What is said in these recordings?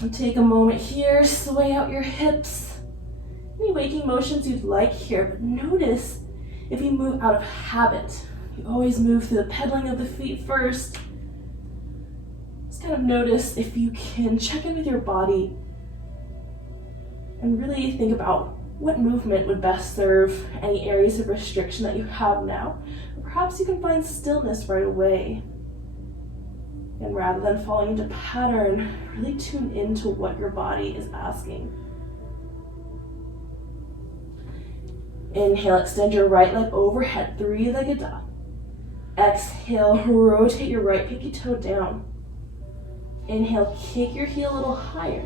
And take a moment here, sway out your hips. Any waking motions you'd like here, but notice if you move out of habit. You always move through the pedaling of the feet first. Just kind of notice if you can check in with your body and really think about what movement would best serve any areas of restriction that you have now. Perhaps you can find stillness right away. And rather than falling into pattern, really tune into what your body is asking. Inhale, extend your right leg overhead, three-legged dog. Exhale, rotate your right pinky toe down. Inhale, kick your heel a little higher.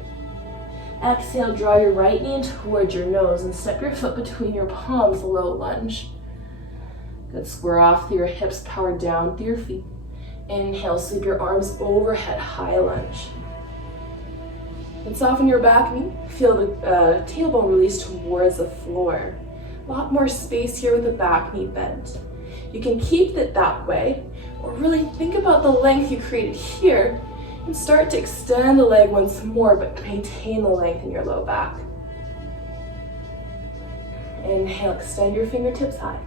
Exhale, draw your right knee in towards your nose and step your foot between your palms, low lunge. Good, square off through your hips, power down through your feet. Inhale, sweep your arms overhead, high lunge. And soften your back knee. Feel the tailbone release towards the floor. A lot more space here with the back knee bent. You can keep it that way, or really think about the length you created here and start to extend the leg once more, but maintain the length in your low back. Inhale, extend your fingertips high.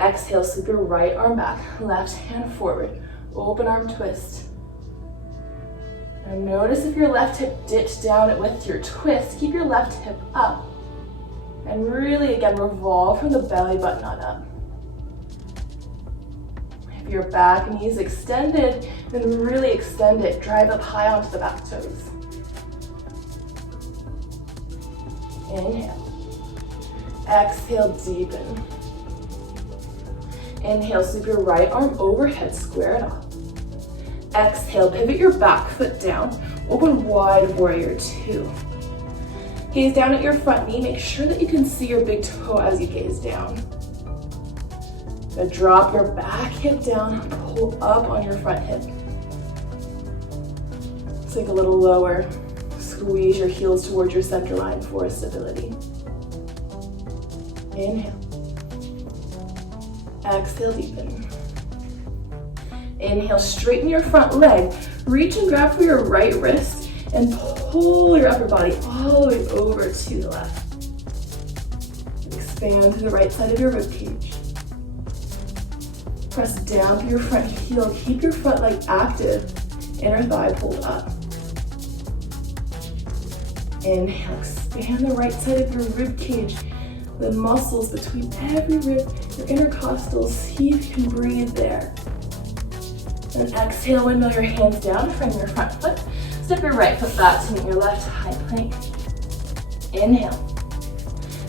Exhale, sweep your right arm back, left hand forward, open arm twist. Now notice if your left hip dipped down with your twist, keep your left hip up. And really, again, revolve from the belly button on up. If your back knee is extended, then really extend it. Drive up high onto the back toes. Inhale. Exhale, deepen. Inhale, sweep your right arm overhead, square it off. Exhale, pivot your back foot down. Open wide, warrior two. Gaze down at your front knee. Make sure that you can see your big toe as you gaze down. Now drop your back hip down, pull up on your front hip. Sink a little lower. Squeeze your heels towards your center line for stability. Inhale. Exhale, deepen. Inhale, straighten your front leg. Reach and grab for your right wrist and pull your upper body all the way over to the left. Expand to the right side of your ribcage. Press down through your front heel. Keep your front leg active. Inner thigh pulled up. Inhale, expand the right side of your ribcage. The muscles between every rib, your intercostals, see if you can breathe there. And exhale, windmill your hands down, frame your front foot. Step your right foot back to meet your left high plank. Inhale.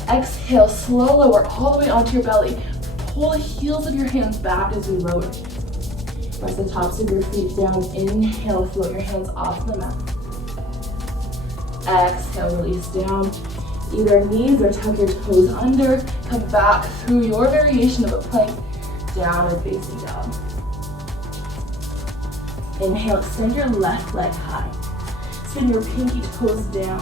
Exhale, slow lower all the way onto your belly. Pull the heels of your hands back as you lower. Press the tops of your feet down. Inhale, float your hands off the mat. Exhale, release down. Either knees or tuck your toes under. Come back through your variation of a plank. Downward facing dog. Inhale, extend your left leg high. Spin your pinky toes down.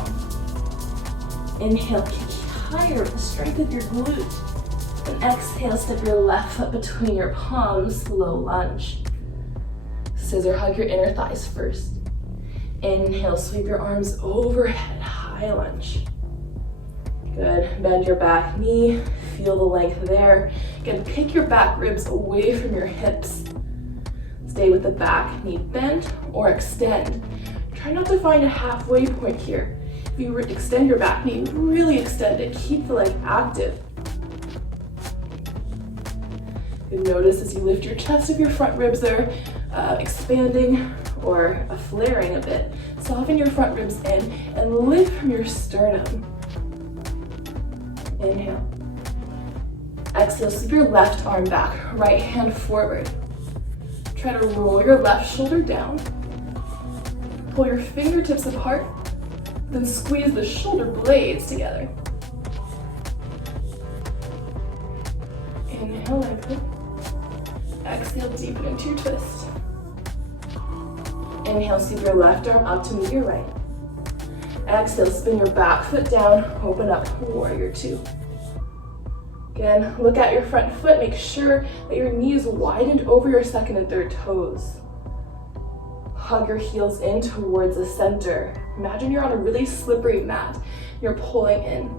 Inhale, kick higher with the strength of your glute. And exhale, step your left foot between your palms, low lunge. Scissor hug your inner thighs first. Inhale, sweep your arms overhead, high lunge. Good, bend your back knee, feel the length there. Again, pick your back ribs away from your hips. Stay with the back knee bent or extend. Try not to find a halfway point here. If you extend your back knee, really extend it. Keep the leg active. You notice as you lift your chest if your front ribs are expanding or flaring a bit. Soften your front ribs in and lift from your sternum. Inhale. Exhale, sweep your left arm back, right hand forward. Try to roll your left shoulder down. Pull your fingertips apart, then squeeze the shoulder blades together. Inhale, lengthen. Exhale, deepen into your twist. Inhale, sweep your left arm up to meet your right. Exhale, spin your back foot down, open up, warrior two. Again, look at your front foot, make sure that your knee is widened over your second and third toes. Hug your heels in towards the center. Imagine you're on a really slippery mat. You're pulling in.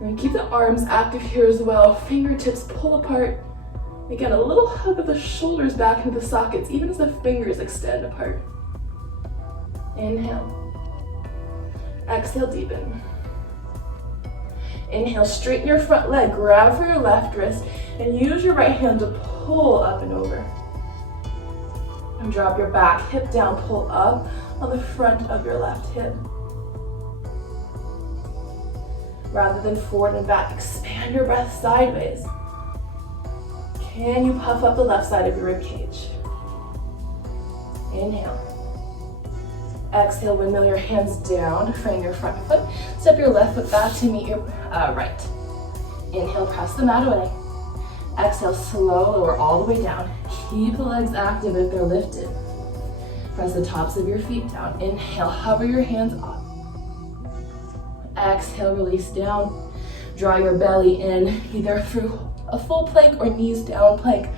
And keep the arms active here as well. Fingertips pull apart. Again, a little hug of the shoulders back into the sockets, even as the fingers extend apart. Inhale. Exhale, deepen. Inhale, straighten your front leg, grab for your left wrist, and use your right hand to pull up and over. And drop your back hip down, pull up on the front of your left hip. Rather than forward and back, expand your breath sideways. Can you puff up the left side of your rib cage? Inhale. Exhale, windmill your hands down, frame your front foot. Step your left foot back to meet your right. Inhale, press the mat away. Exhale, slow, lower all the way down. Keep the legs active if they're lifted. Press the tops of your feet down. Inhale, hover your hands up. Exhale, release down. Draw your belly in, either through a full plank or knees down plank.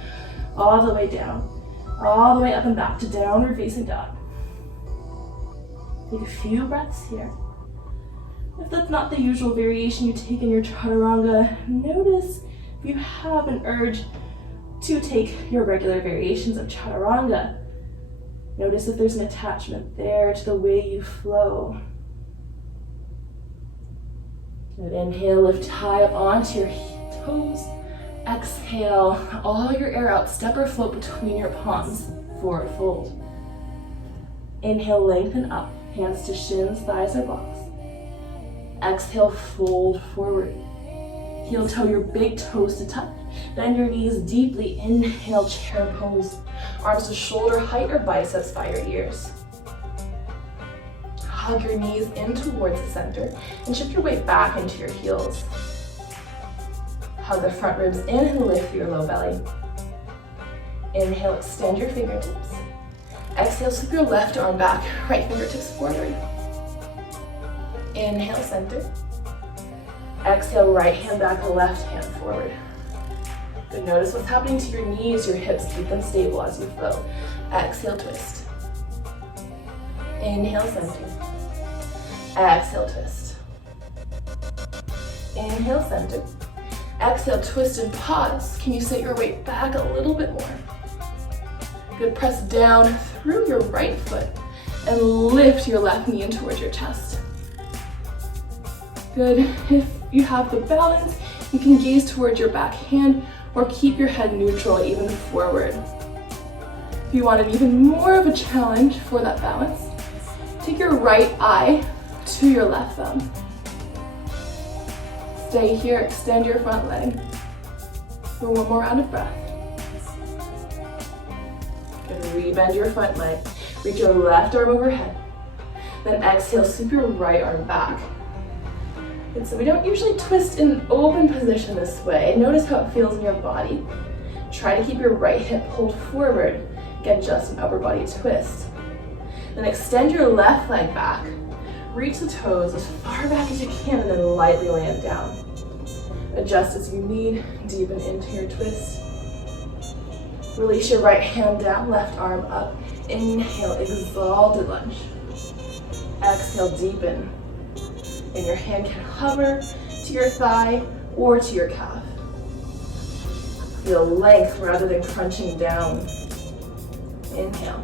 All the way down. All the way up and back to downward facing dog. Take a few breaths here. If that's not the usual variation you take in your chaturanga, notice if you have an urge to take your regular variations of chaturanga. Notice if there's an attachment there to the way you flow. Good. Inhale, lift high up onto your toes. Exhale, all your air out. Step or float between your palms. Forward fold. Inhale, lengthen up. Hands to shins, thighs, or blocks. Exhale, fold forward. Heel toe your big toes to touch. Bend your knees deeply. Inhale, chair pose. Arms to shoulder height or biceps by your ears. Hug your knees in towards the center and shift your weight back into your heels. Hug the front ribs in and lift your low belly. Inhale, extend your fingertips. Exhale, sweep your left arm back, right fingertips forward. Inhale, center. Exhale, right hand back, left hand forward. Good, notice what's happening to your knees, your hips, keep them stable as you flow. Exhale, twist. Inhale, center. Exhale, twist. Inhale, center. Exhale, twist and pause. Can you set your weight back a little bit more? Good, press down through your right foot and lift your left knee in towards your chest. Good, if you have the balance, you can gaze towards your back hand or keep your head neutral, even forward. If you want an even more of a challenge for that balance, take your right eye to your left thumb. Stay here, extend your front leg for one more round of breath. Good, rebend your front leg. Reach your left arm overhead. Then exhale, sweep your right arm back. And so we don't usually twist in open position this way. Notice how it feels in your body. Try to keep your right hip pulled forward. Get just an upper body twist. Then extend your left leg back. Reach the toes as far back as you can and then lightly land down. Adjust as you need, deepen into your twist. Release your right hand down, left arm up. Inhale, exalted lunge. Exhale, deepen. And your hand can hover to your thigh or to your calf. Feel length rather than crunching down. Inhale.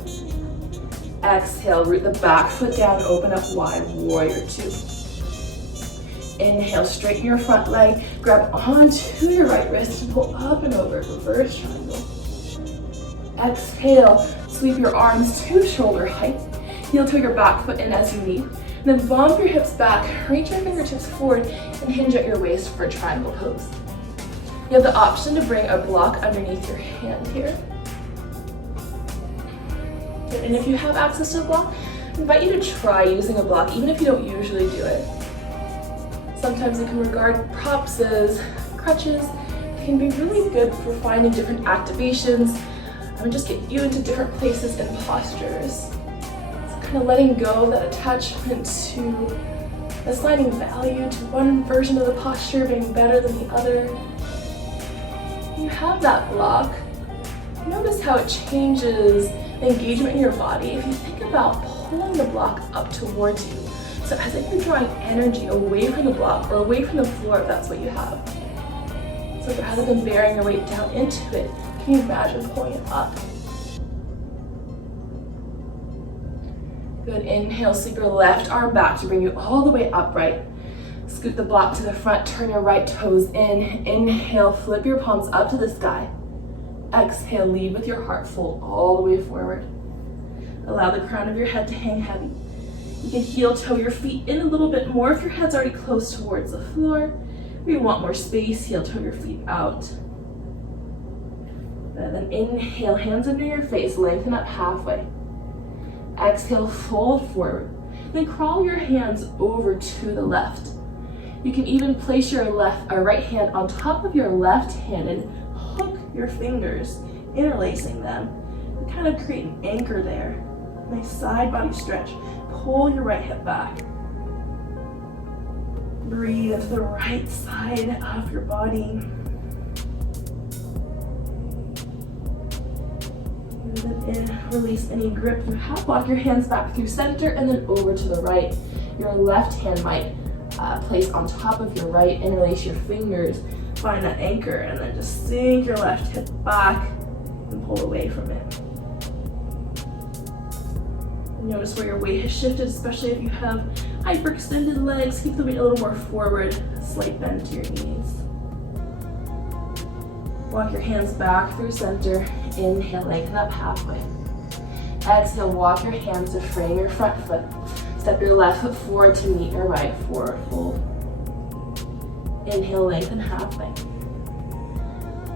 Exhale, root the back foot down, open up wide, warrior two. Inhale, straighten your front leg, grab onto your right wrist and pull up and over, reverse triangle. Exhale, sweep your arms to shoulder height. Heel toe your back foot in as you need. Then bump your hips back, reach your fingertips forward, and hinge at your waist for a triangle pose. You have the option to bring a block underneath your hand here. And if you have access to a block, I invite you to try using a block, even if you don't usually do it. Sometimes you can regard props as crutches. It can be really good for finding different activations and just get you into different places and postures. Kind of letting go of that attachment to assigning value to one version of the posture being better than the other. When you have that block, notice how it changes Engagement in your body, if you think about pulling the block up towards you, so as if you're drawing energy away from the block or away from the floor, if that's what you have. So rather than bearing your weight down into it, can you imagine pulling it up? Good, inhale, sweep your left arm back to bring you all the way upright. Scoot the block to the front, turn your right toes in. Inhale, flip your palms up to the sky. Exhale, lead with your heart, fold all the way forward. Allow the crown of your head to hang heavy. You can heel toe your feet in a little bit more if your head's already close towards the floor. If you want more space, heel toe your feet out. And then inhale, hands under your face, lengthen up halfway. Exhale, fold forward. Then crawl your hands over to the left. You can even place your right hand on top of your left hand and hook your fingers, interlacing them, and kind of create an anchor there. Nice side body stretch. Pull your right hip back. Breathe into the right side of your body. And then release any grip you have. Walk your hands back through center and then over to the right. Your left hand might place on top of your right, interlace your fingers, find that anchor, and then just sink your left hip back and pull away from it. Notice where your weight has shifted, especially if you have hyperextended legs. Keep the weight a little more forward, slight bend to your knees. Walk your hands back through center. Inhale, lengthen up halfway. Exhale, walk your hands to frame your front foot. Step your left foot forward to meet your right, forward fold. Inhale, lengthen halfway.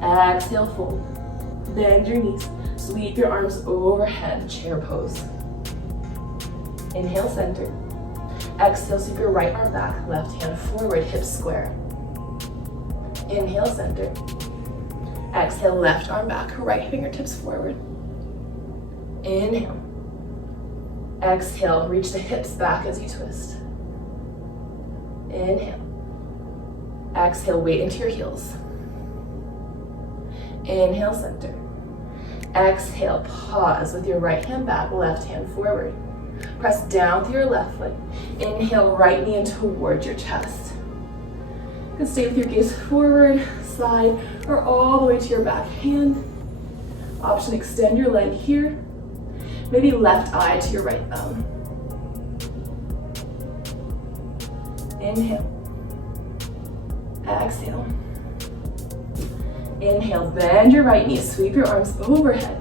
Exhale, fold. Bend your knees. Sweep your arms overhead, chair pose. Inhale, center. Exhale, sweep your right arm back, left hand forward, hips square. Inhale, center. Exhale, left arm back, right fingertips forward. Inhale. Exhale, reach the hips back as you twist. Inhale. Exhale, weight into your heels. Inhale, center. Exhale, pause with your right hand back, left hand forward. Press down through your left foot. Inhale, right knee in towards your chest. You can stay with your gaze forward, side, or all the way to your back hand. Option, extend your leg here. Maybe left eye to your right thumb. Inhale. Exhale. Inhale, bend your right knee, sweep your arms overhead.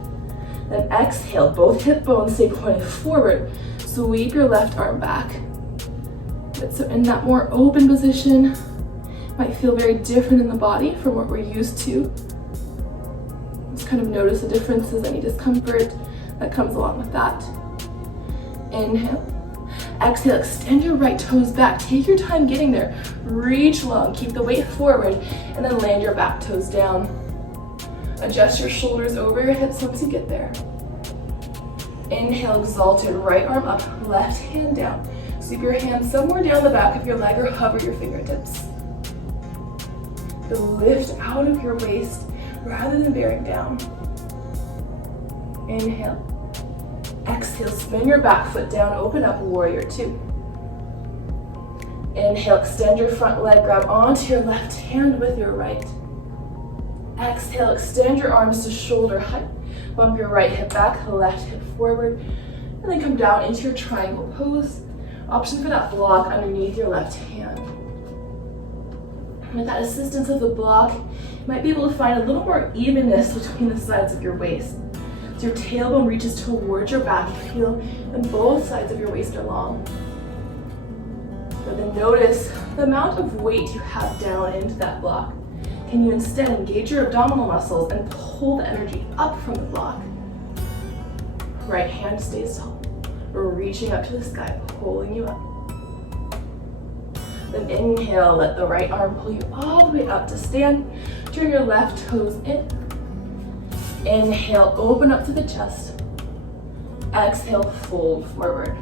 Then exhale, both hip bones stay pointed forward. Sweep your left arm back. Good, so in that more open position, might feel very different in the body from what we're used to. Just kind of notice the differences, any discomfort that comes along with that. Inhale. Exhale, extend your right toes back. Take your time getting there. Reach long, keep the weight forward, and then land your back toes down. Adjust your shoulders over your hips once you get there. Inhale, exalted, right arm up, left hand down. Sweep your hands somewhere down the back of your leg or hover your fingertips. Lift out of your waist rather than bearing down. Inhale. Exhale, spin your back foot down, open up, warrior two. Inhale, extend your front leg, grab onto your left hand with your right. Exhale, extend your arms to shoulder height. Bump your right hip back, left hip forward, and then come down into your triangle pose. Option for that block underneath your left hand. With that assistance of the block, you might be able to find a little more evenness between the sides of your waist. So your tailbone reaches towards your back heel and both sides of your waist are long. But then notice the amount of weight you have down into that block. Can you instead engage your abdominal muscles and pull the energy up from the block? Right hand stays tall. We're reaching up to the sky, pulling you up. Then inhale, let the right arm pull you all the way up to stand. Turn your left toes in. Inhale, open up to the chest. Exhale, fold forward.